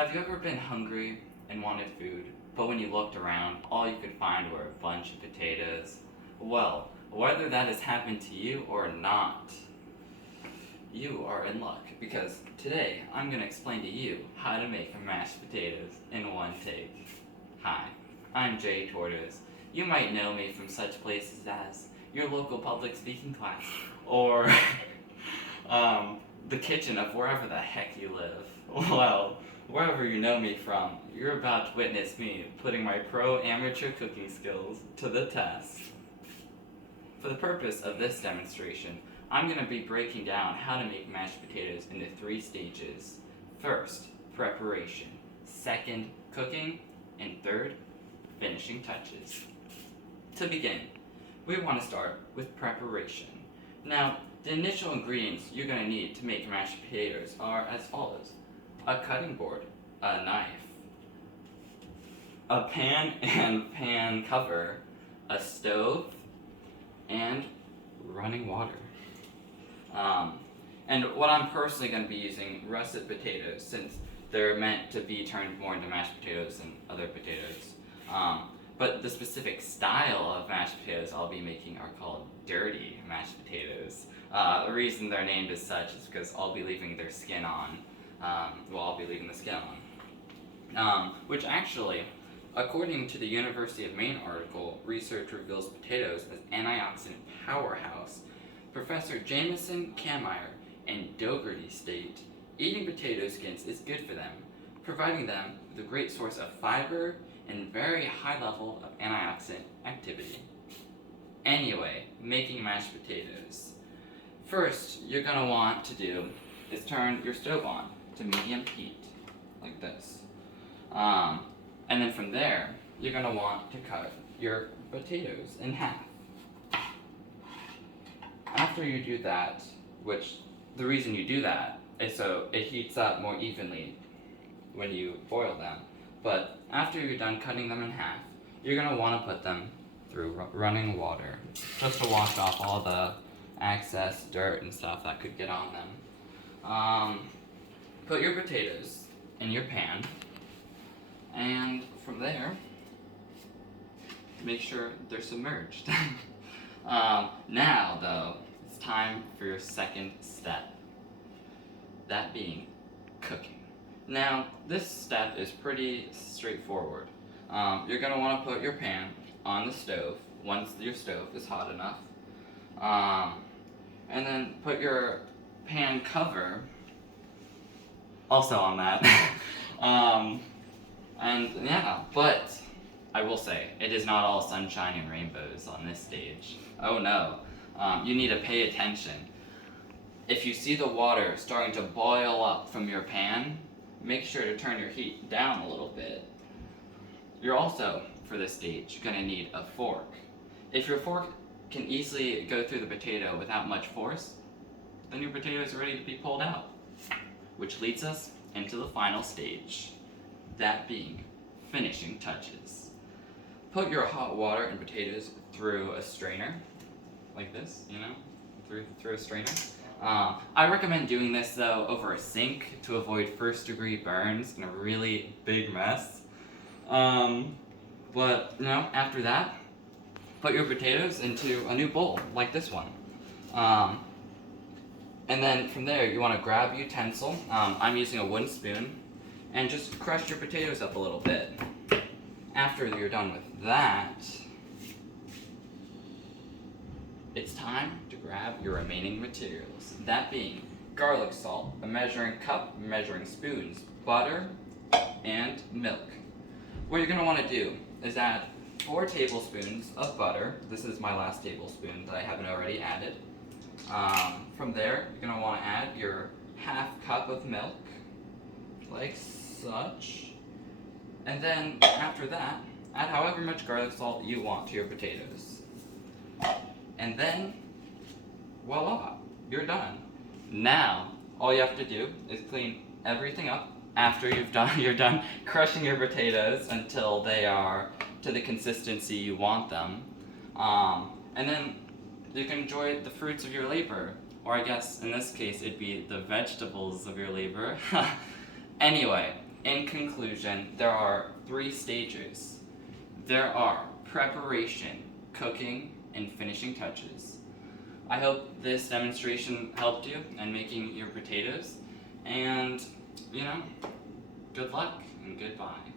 Have you ever been hungry and wanted food, but when you looked around, all you could find were a bunch of potatoes? Well, whether that has happened to you or not, you are in luck because today I'm going to explain to you how to make mashed potatoes in one take. Hi, I'm Jay Tortoise. You might know me from such places as your local public speaking class or the kitchen of wherever the heck you live. Well, wherever you know me from, you're about to witness me putting my pro-amateur cooking skills to the test. For the purpose of this demonstration, I'm going to be breaking down how to make mashed potatoes into 3 stages. First, preparation. Second, cooking. And third, finishing touches. To begin, we want to start with preparation. Now, the initial ingredients you're going to need to make mashed potatoes are as follows: a cutting board, a knife, a pan and pan cover, a stove, and running water. And what I'm personally going to be using, russet potatoes, since they're meant to be turned more into mashed potatoes than other potatoes. But the specific style of mashed potatoes I'll be making are called dirty mashed potatoes. The reason they're named as such is because I'll be leaving their skin on. I'll be leaving the skin on. Which actually, according to the University of Maine article, research reveals potatoes as antioxidant powerhouse. Professor Jameson, Kammeyer, and Dougherty state eating potato skins is good for them, providing them with a great source of fiber and very high level of antioxidant activity. Anyway, making mashed potatoes. First, you're going to want to do is turn your stove on to medium heat, like this. And then from there, you're going to want to cut your potatoes in half. After you do that, which the reason you do that is so it heats up more evenly when you boil them. But after you're done cutting them in half, you're going to want to put them through running water just to wash off all the excess dirt and stuff that could get on them. Put your potatoes in your pan, and from there, make sure they're submerged. Now, though, it's time for your second step, that being cooking. Now, this step is pretty straightforward. You're going to want to put your pan on the stove once your stove is hot enough. And then put your pan cover also on that. But I will say, it is not all sunshine and rainbows on this stage. Oh no, you need to pay attention. If you see the water starting to boil up from your pan, make sure to turn your heat down a little bit. You're also, for this stage, going to need a fork. If your fork can easily go through the potato without much force, then your potato is ready to be pulled out. Which leads us into the final stage, that being finishing touches. Put your hot water and potatoes through a strainer, like this, through a strainer. I recommend doing this though over a sink to avoid first-degree burns in a really big mess. After that, put your potatoes into a new bowl like this one. And then from there, you want to grab a utensil. I'm using a wooden spoon, and just crush your potatoes up a little bit. After you're done with that, it's time to grab your remaining materials. That being garlic salt, a measuring cup, measuring spoons, butter, and milk. What you're going to want to do is add 4 tablespoons of butter. This is my last tablespoon that I haven't already added. From there, you're going to want to add your half cup of milk, like such. And then after that, add however much garlic salt you want to your potatoes. And then, voila, you're done. Now, all you have to do is clean everything up after you're done crushing your potatoes until they are to the consistency you want them. And then you can enjoy the fruits of your labor. Or I guess in this case it'd be the vegetables of your labor. Anyway, In conclusion, there are 3 stages. There are preparation, cooking, and finishing touches. I hope this demonstration helped you in making your potatoes, and, good luck and goodbye.